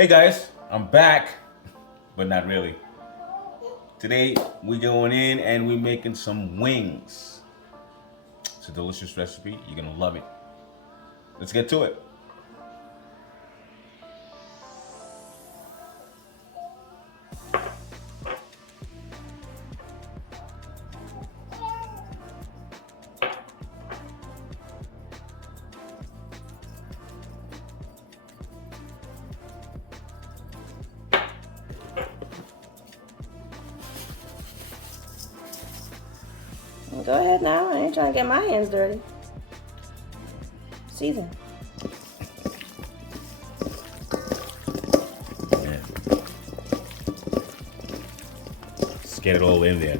Hey guys, I'm back, but not really. Today we going in and we making some wings. It's a delicious recipe. You're gonna love it. Let's get to it. Go ahead now. I ain't trying to get my hands dirty. Season. Yeah. Just get it all in there.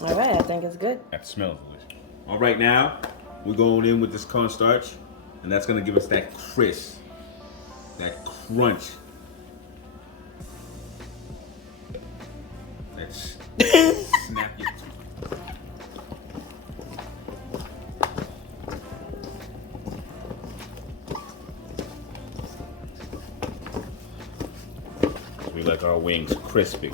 All right, I think it's good. That smells delicious. All right, now we're going in with this cornstarch, and that's gonna give us that crisp, that crunch. That's snap your tooth. We like our wings crispy.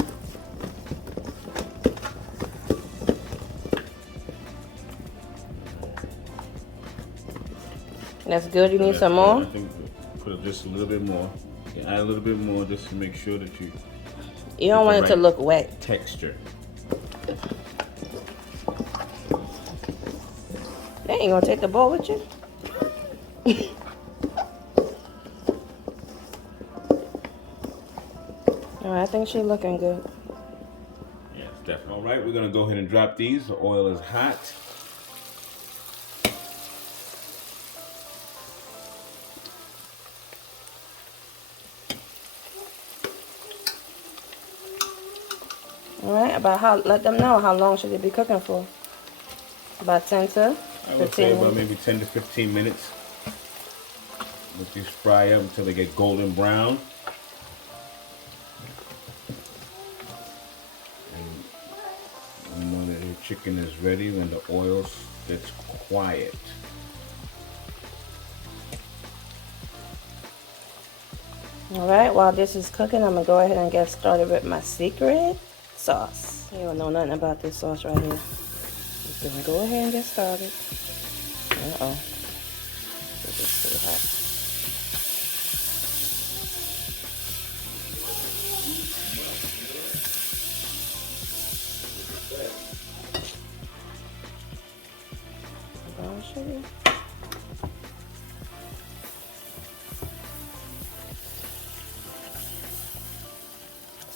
That's good. You need some more? I think put up just a little bit more. You can add a little bit more just to make sure that you don't want it to look wet. Texture. Dang, you gonna take the bowl with you? All right, I think she's looking good. Yes, definitely. All right, we're gonna go ahead and drop these. The oil is hot. All right, let them know how long should they be cooking for? About 10 to 15 I would say about minutes. maybe 10 to 15 minutes. Let these fry up until they get golden brown. And you know that your chicken is ready when the oil gets quiet. All right, while this is cooking, I'm gonna go ahead and get started with my secret sauce. You don't know nothing about this sauce right here. Just gonna go ahead and get started. Uh-oh. This is too hot. Brown sugar.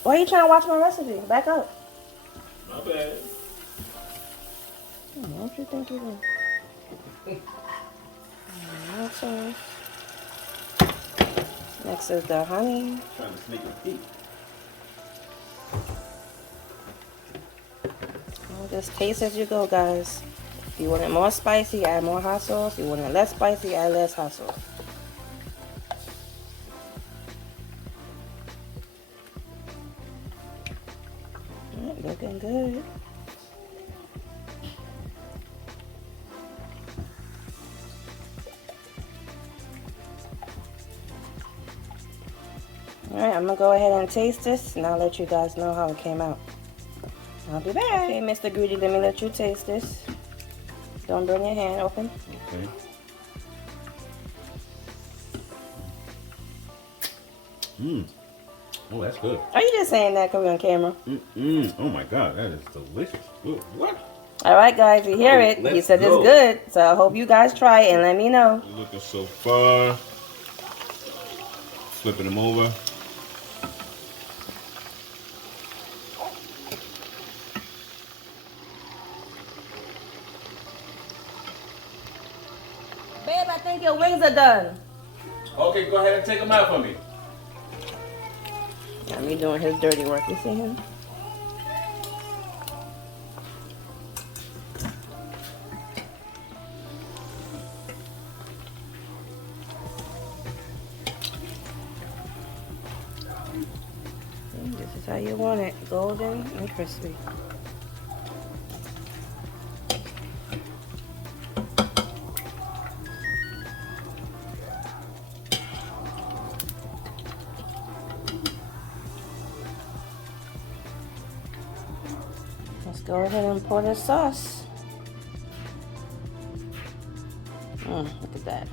Why are you trying to watch my recipe? Back up. My bad. What you think you're doing? Sauce. Next is the honey. Trying to sneak a peek. Just taste as you go, guys. If you want it more spicy, add more hot sauce. If you want it less spicy, add less hot sauce. Alright, looking good. Alright, I'm gonna go ahead and taste this and I'll let you guys know how it came out. I'll be back. Okay, Mr. Greedy, let me let you taste this. Don't burn your hand open. Okay. Oh, that's good. Are you just saying that because we're on camera? Oh my God, that is delicious. Ooh, what? Alright guys, you hear it. He said it's good. So I hope you guys try it and let me know. You're looking so far. Flipping them over. Babe, I think your wings are done. Okay, go ahead and take them out for me. Got me doing his dirty work. You see him? you want it, golden and crispy. Let's go ahead and pour this sauce. Look at that.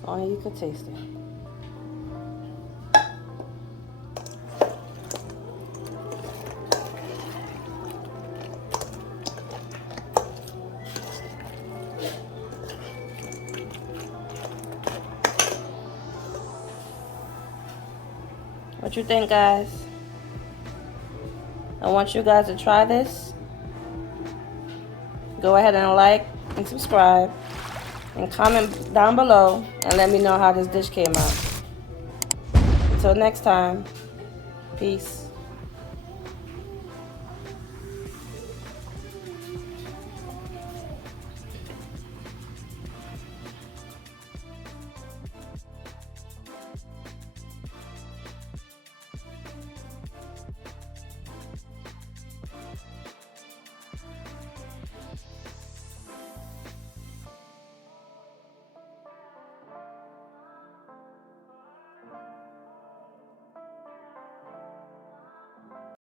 If only you could taste it. What you think, guys? I want you guys to try this. Go ahead and like and subscribe and comment down below and let me know how this dish came out. Until next time, peace.